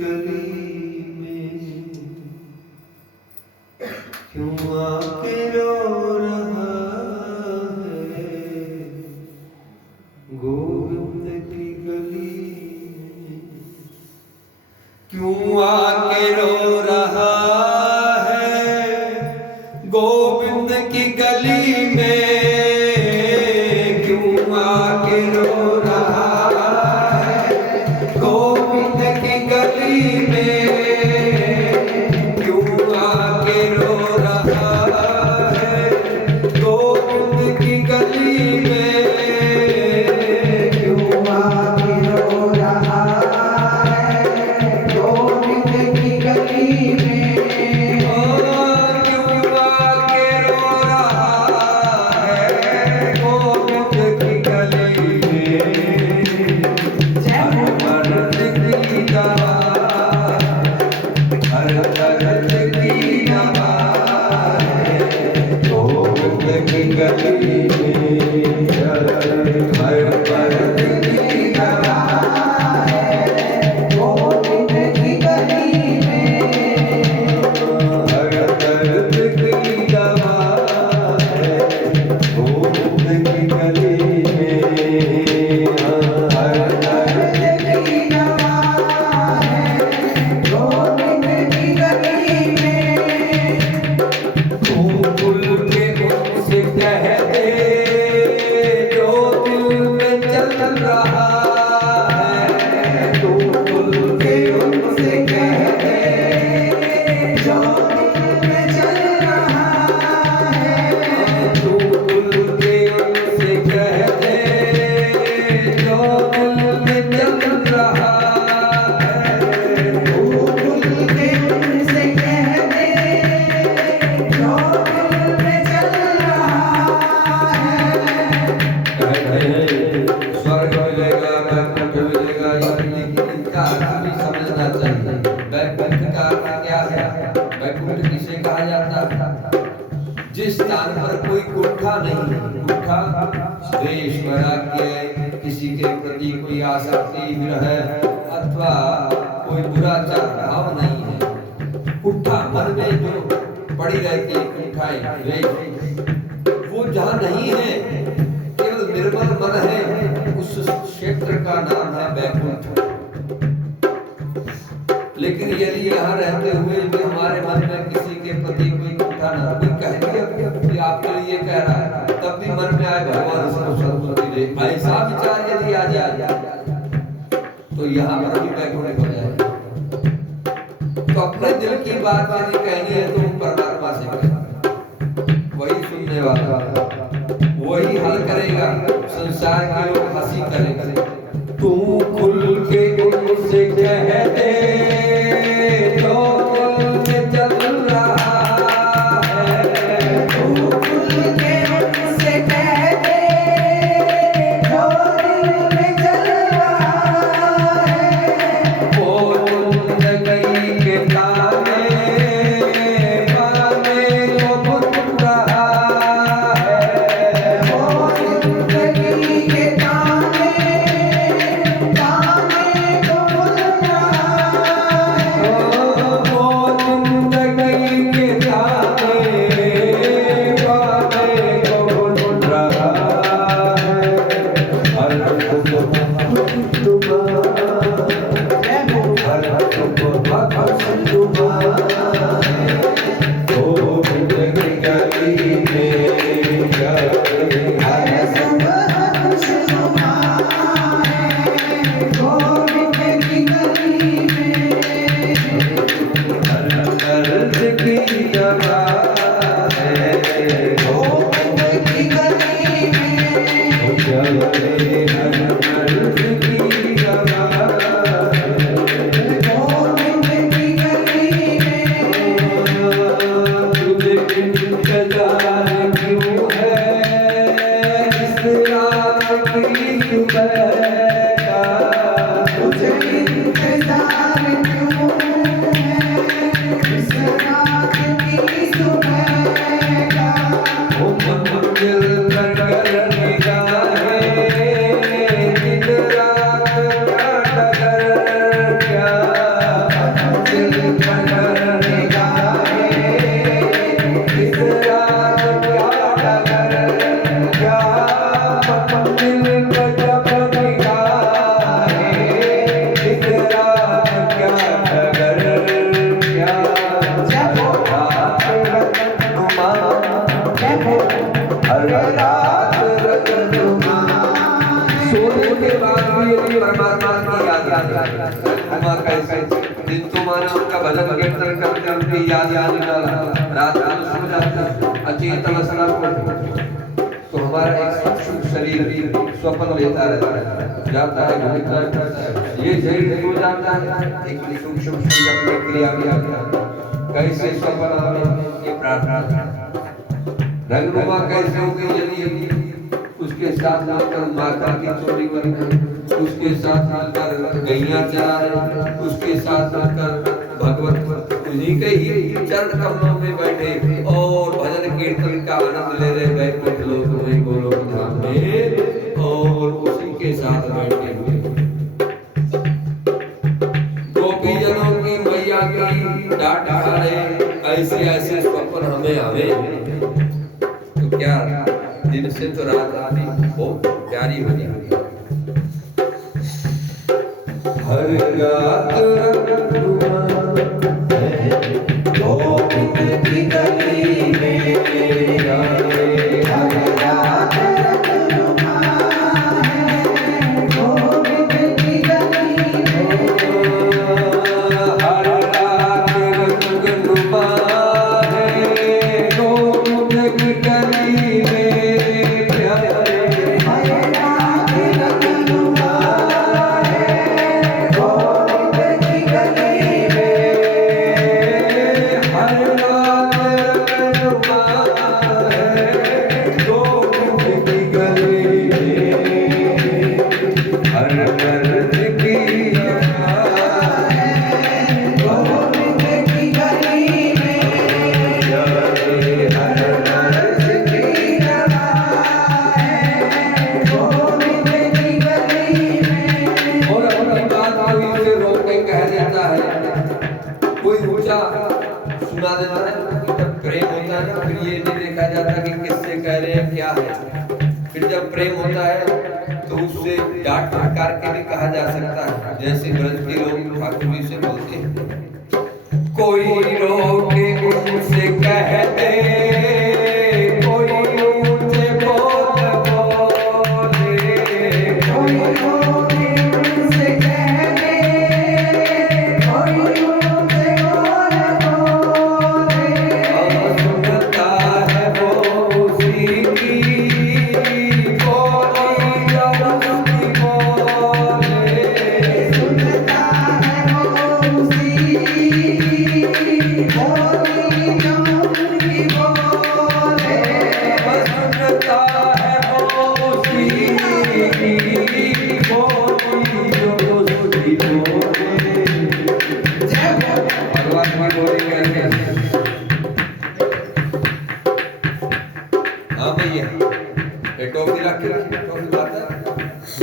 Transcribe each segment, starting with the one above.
गली में क्यों आके रो रहा है गोविंद की गली में क्यों आके रो रहा है गोविंद की गली में क्यों आके रो रहा है गोविंद की गली में क्यों आके रो रहा है गोविंद की गली में क्यों आके रो रहा है गोविंद की गली में क्यों आके रो रहा है गोविंद की गली में हर मर्द की दवा हर दर्द की दवा है गोविंद की गली में हर दर्द की दवा है गोविंद की गली में हर दर्द की दवा है गोविंद की गली में हर दर्द की दवा है गोविंद की गली में तू खुल के उनसे कह दे जो दिल में चल रहा है तू खुल के उनसे कह दे जो दिल में चल रहा है तू खुल के उनसे कह दे जो दिल में चल रहा है तू खुल के उनसे कह दे जो दिल में चल रहा है स्वर्ग मिलेगा वैकुंठ मिलेगा लेकिन इनका अर्थ भी समझना चाहिए वैकुंठ का अर्थ क्या है वैकुंठ किसे कहा जाता है जिस स्थान पर कोई कुंठा नहीं कुंठा द्वेष वैराग्य किसी के प्रति कोई आसक्ति विरह अथवा कोई दुराचार भाव नहीं है कुंठा मन में जो पड़ी रहती है कुंठाएं द्वेष वो जहाँ नहीं है केवल निर्मल मन है उस क्षेत्र का नाम है वैकुंठ लेकिन यदि यहाँ रहते हुए भी हमारे मन में किसी के प्रति कोई कुंठा न कोई कह दिया कि आपके लिए कह रहा है तब भी मन में आए भगवान इसको सद्बुद्धि दे ऐसा विचार यदि आ जाए तो यहाँ पर भी वैकुंठ हो जाए तो अपने दिल की बात यदि कहनी है तो परमात्मा से कहें वही सुनने वाला वही हल करेगा संसार के लोग हंसी करेंगे तू खुल के उनसे कह दे जो दिल में चल रहा है तू खुल के उनसे कह दे जो दिल में चल रहा है वो जिंदगी के ताने पाने को बुझ रहा है वो जिंदगी के ताने पाने को बुझ रहा है वो जिंदगी के ताने पाने को बुझ रहा है हर गोविंद की दिन तो माने उनका भजन कीर्तन करते उनकी याद निकाला, रात को सो जाते अचेत अवस्था को, तो हमारा एक सूक्ष्म शरीर स्वप्न लेता रहता है, जाता है घूमता करता है, ये शरीर सो जाता है, एक सूक्ष्म शरीर अपनी क्रिया भी आता है। कैसे स्वप्न में ये प्रार्थना रंगनुमा कैसे होगी, यदि उसके साथ मिलकर माता की चोरी करना, उसके साथ मिलकर गैया चरा रहे, उसके साथ मिलकर भगवत उन्हीं के ही चरण कमलों में बैठे और भजन कीर्तन का आनंद ले रहे वैकुंठ लोक में, गोलोक धाम में, और उसी के साथ बैठे हुए गोपीजनों की मैया की डांट खा रहे, ऐसे ऐसे स्वप्न हमें आवे तो क्या दिन से तो रात आती बहुत प्यारी हो जाती। हर रात रंगनुमा है गोविंद की गली में आए, हर रात रंगनुमा है गोविंद की गली में, हर रात रंगनुमा है गोविंद की गली में, सुना देता है। जब प्रेम होता है ना, फिर ये नहीं देखा जाता कि किससे कह रहे हैं क्या है। फिर जब प्रेम होता है तो उससे डांट फटकार के भी कहा जा सकता है, जैसे ब्रज के लोग ठाकुर जी से बोलते हैं, कोई रोके उनसे कहते, कोई उनसे बोल बोले, कोई रोके उनसे कहते, कोई उनसे बोल बोले, सुनता है वो उसी की बोली जब उसकी बोले, सुनता है वो उसी की बोली जब उसकी बोले, सुनता है वो उसी की बोली जब उसकी बोले। भगवान की बोली कहते हैं। हाँ भैया, ये टोपी रख के टोपी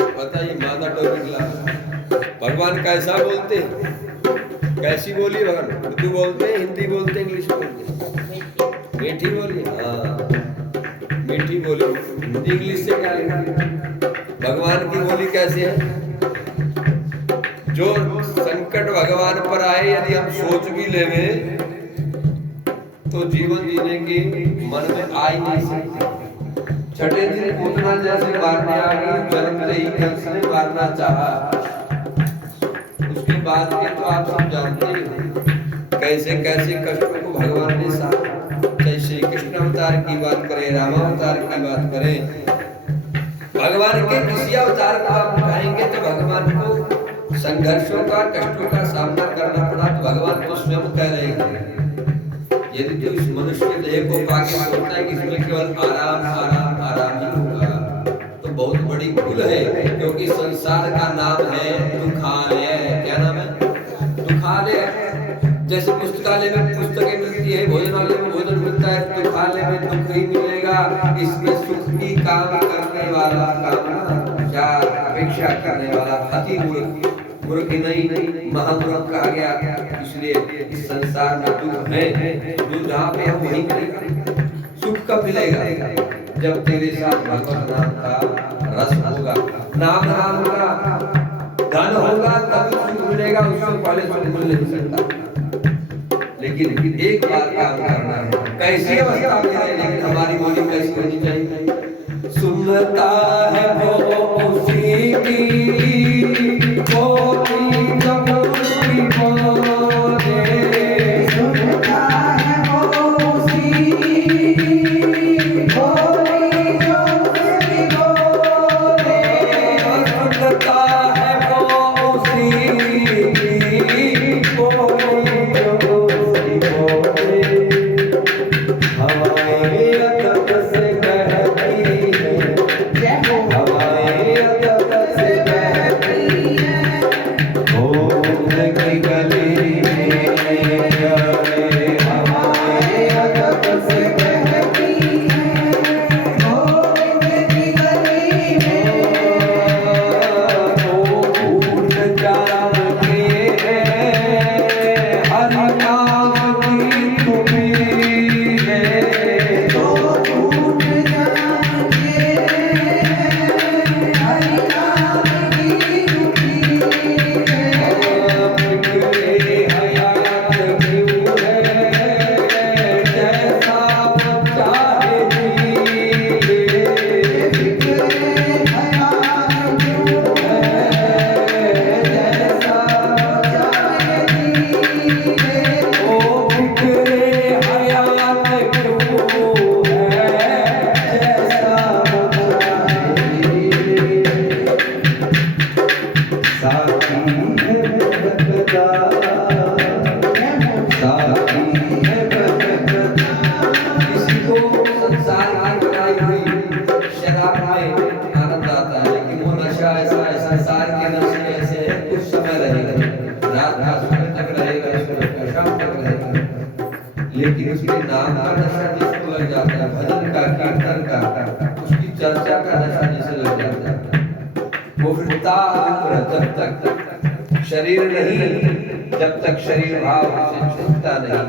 पता ही माता टोपी खिला। भगवान कैसा बोलते हैं, कैसी बोली भगवान? उर्दू बोलते हैं, हिंदी बोलते हैं, इंग्लिश बोलते हैं, मीठी बोली। हाँ मीठी बोली, हिंदी इंग्लिश से क्या लेना? भगवान की बोली कैसी है? जो संकट भगवान पर आए यदि हम सोच भी लेवे तो जीवन जीने की मन में आ ही नहीं सकती। छठे दिन पूतना जैसे मारने आ गई, जन्मते ही कंस ने मारना चाहा, उसके बाद के तो आप सब जानते हैं कैसे कैसे कष्टों को भगवान ने सहा। जैसे कृष्ण अवतार की बात करें, राम अवतार की बात करें, भगवान के किसी अवतार को आप उठाएंगे तो भगवान को संघर्षों का कष्टों का सामना करना पड़ा, तो भगवान तो स्वयं कह रहे हैं यदि तो इस मनुष्य देह को पाके सोचता है कि इसमें केवल आराम आराम आराम ही होगा तो बहुत बड़ी भूल है, क्योंकि संसार का नाम है दुखालय। क्या नाम है? दुखालय। जैसे पुस्तकालय में पुस्तकें मिलती है, भोजनालय में भोजन मिलता है, दुखालय में दुख ही मिलेगा। इसमें सुख की काम करने वाला, कामना क्या अपेक्षा करने वाला अति मूर्ख, मूर्ख नहीं महामूर्ख कहा गया। इसलिए इस संसार में दुख है, जो जहाँ पे हम वहीं मिलेगा। सुख कब मिलेगा? जब तेरे साथ भगवत नाम का रस होगा, नाम होगा, धन होगा, तब सुख मिलेगा। उससे पहले सुख मिल नहीं सकता। लेकिन एक बात काम करना है, कैसी अवस्था में है, लेकिन हमारी बोली कैसी होनी चाहिए? सुनता है वो उसी की बोली जब उसकी लेकिन उसके नाम का नशा जिसको लग जाता है, भजन का, कीर्तन का, उसकी चर्चा का नशा जिसे लग जाता है, वो फिर जब तक शरीर नहीं, जब तक शरीर भाव से छूटता नहीं,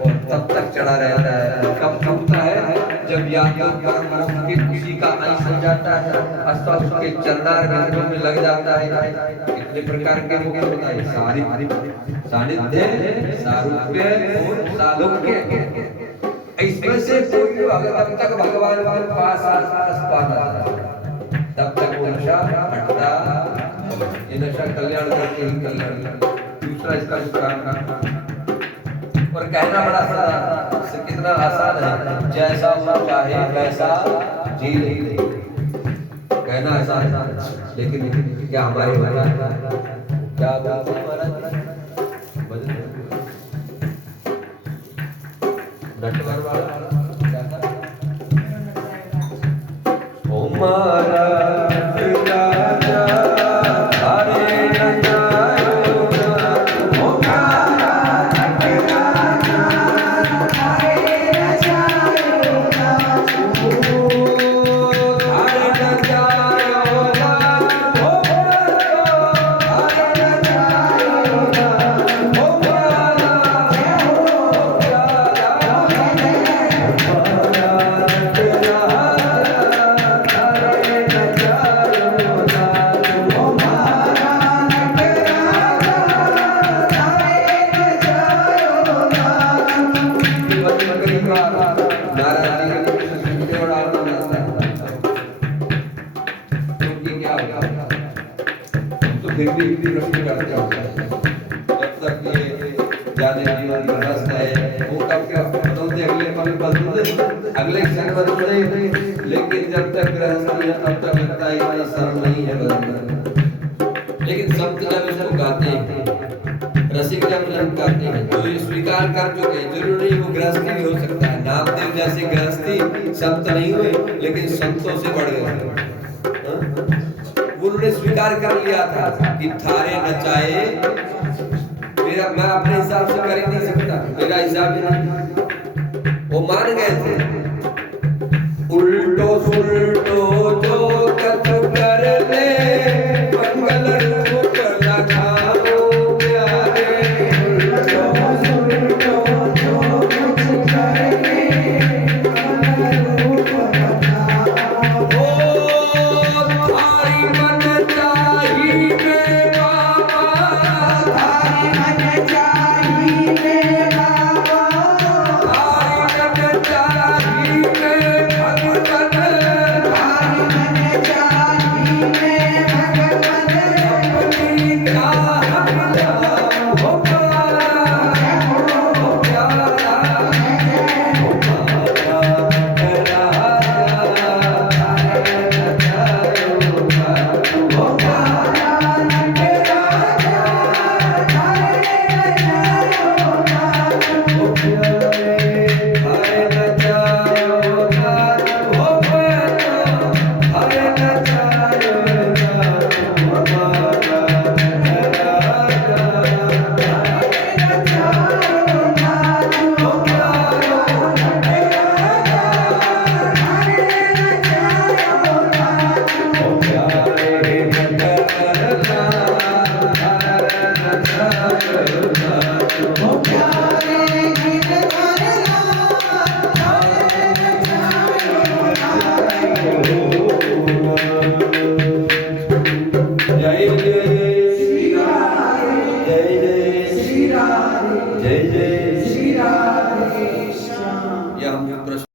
और तब तक चढ़ा रहता है। कब छूटता है? जब या के खुशी का अंश हो जाता है, अथवा उसके चरणारविंदों में लग जाता है। कितने प्रकार के मुख होता है, सानिध्य, सारूप्य और सालोक्य। इसमें से कोई तब तक भगवान के पास पाता तब तक वो नशा हटता। ये नशा कल्याण करके ही कल्याण। दूसरा इसका काम और कहना बड़ा आसान, कितना आसान है, जैसा वो चाहे वैसा जी ले। कहना आसान है, लेकिन क्या हमारे क्या बोलते हैं महाराज? नटवर वाला क्या था? ओ महाराज राजा हरे फिर भी प्रश्न करते हैं, जब तक ये जाने जीवन का रस है, वो कब क्या बदलते, अगले पल बदलते, अगले क्षण बदलते, लेकिन जब तक गृहस्थी है तब तक लगता है इतना सरल नहीं है बदलना। लेकिन संत जब इसको गाते हैं, रसिक जब गाते हैं, तो ये स्वीकार कर चुके हैं, जरूरी नहीं वो गृहस्थी भी हो सकता है। नामदेव जैसे गृहस्थी संत नहीं हुए, लेकिन संतों से बढ़ गए। उन्होंने स्वीकार कर लिया था कि थारे नचाए मेरा, मैं अपने हिसाब से कर ही नहीं सकता, मेरा हिसाब ही नहीं। वो मान गए थे। उल्टो सुल्टो